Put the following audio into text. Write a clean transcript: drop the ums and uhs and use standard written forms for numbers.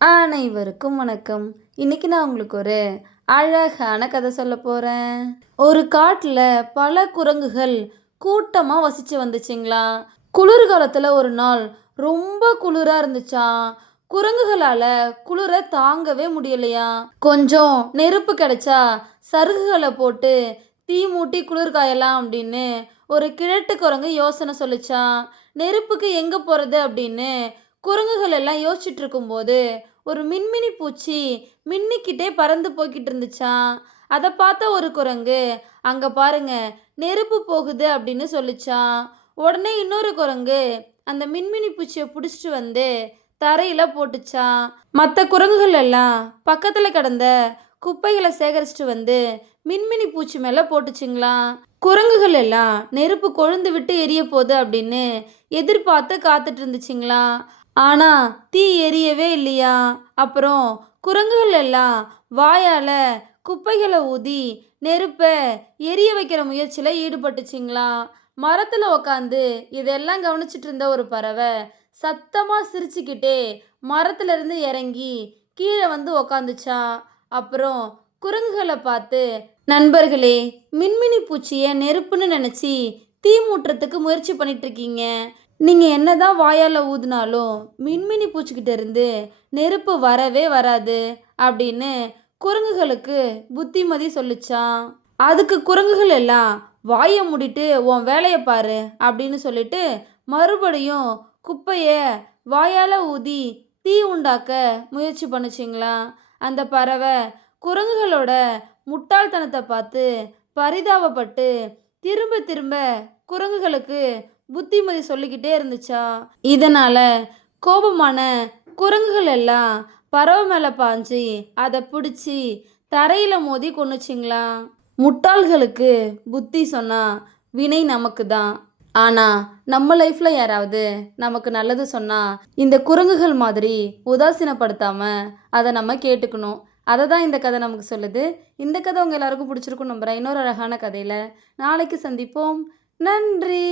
அனைவருக்கும் வணக்கம். இன்னைக்கு நான் உங்களுக்கு ஒரு அழகான கதை சொல்ல போறேன். ஒரு காட்டுல பல குரங்குகள் கூட்டமா வசிச்சு வந்துச்சுங்களாம். குளிர்காலத்துல ஒரு நாள் ரொம்ப குளிரா இருந்துச்சாம். குரங்குகளால குளிர தாங்கவே முடியலையாம். கொஞ்சம் நெருப்பு கிடைச்சா சருகுகளை போட்டு தீ மூட்டி குளிர் காயலாம் அப்படின்னு ஒரு கிழட்டு குரங்கு யோசனை சொல்லிச்சான். நெருப்புக்கு எங்க போறது அப்படின்னு குரங்குகள் எல்லாம் யோசிச்சுட்டு இருக்கும்போது ஒரு மின்மினி பூச்சி மின்னிக்கிட்டே பறந்து போய்கிட்டு இருந்துச்சாம். அதை பார்த்த ஒரு குரங்கு, அங்க பாருங்க நெருப்பு போகுது அப்படின்னு சொல்லிச்சான். உடனே இன்னொரு குரங்கு அந்த மின்மினி பூச்சியை பிடிச்சிட்டு வந்து தரையில போட்டுச்சான். மற்ற குரங்குகள் எல்லாம் பக்கத்துல கிடந்த குப்பைகளை சேகரிச்சுட்டு வந்து மின்மினி பூச்சி மேல போட்டுச்சுங்களாம். குரங்குகள் எல்லாம் நெருப்பு கொழுந்து விட்டு எரிய போகுது அப்படின்னு எதிர்பார்த்து காத்துட்டு இருந்துச்சுங்களாம். ஆனா தீ எரியவே இல்லையா. அப்புறம் குரங்குகள் எல்லாம் வாயால குப்பைகளை ஊதி நெருப்ப எரிய வைக்கிற முயற்சியில ஈடுபட்டுச்சுங்களாம். மரத்துல உக்காந்து இதெல்லாம் கவனிச்சிட்டு இருந்த ஒரு பறவை சத்தமா சிரிச்சுக்கிட்டே மரத்துல இருந்து இறங்கி கீழே வந்து உக்காந்துச்சான். அப்புறம் குரங்குகளை பார்த்து, நண்பர்களே, மின்மினி பூச்சியை நெருப்புன்னு நினைச்சி தீ மூட்டுறதுக்கு முயற்சி பண்ணிட்டு இருக்கீங்க. நீங்கள் என்னதான் வாயால் ஊதினாலும் மின்மினி பூச்சிக்கிட்ட இருந்து நெருப்பு வரவே வராது அப்படின்னு குரங்குகளுக்கு புத்திமதி சொல்லிச்சான். அதுக்கு குரங்குகள் எல்லாம் வாயை மூடிட்டு உன் வேலையை பாரு அப்படின்னு சொல்லிட்டு மறுபடியும் குப்பையை வாயால் ஊதி தீ உண்டாக்க முயற்சி பண்ணுச்சிங்களாம். அந்த பறவை குரங்குகளோட முட்டாள்தனத்தை பார்த்து பரிதாபப்பட்டு திரும்ப திரும்ப குரங்குகளுக்கு புத்திமதி சொல்லிக்கிட்டே இருந்துச்சா. இதனால கோபமான குரங்குகள் எல்லாம் பறவை மேலே பாஞ்சு அதை பிடிச்சி தரையில மோதி கொன்னுச்சிங்களாம். முட்டாள்களுக்கு புத்தி சொன்னா வினை நமக்கு தான். ஆனால் நம்ம லைஃப்பில் யாராவது நமக்கு நல்லது சொன்னால் இந்த குரங்குகள் மாதிரி உதாசீனப்படுத்தாமல் அதை நம்ம கேட்டுக்கணும். அதை தான் இந்த கதை நமக்கு சொல்லுது. இந்த கதை உங்கள் எல்லாருக்கும் பிடிச்சிருக்கும் நம்புகிறேன். இன்னொரு அழகான கதையில் நாளைக்கு சந்திப்போம். நன்றி.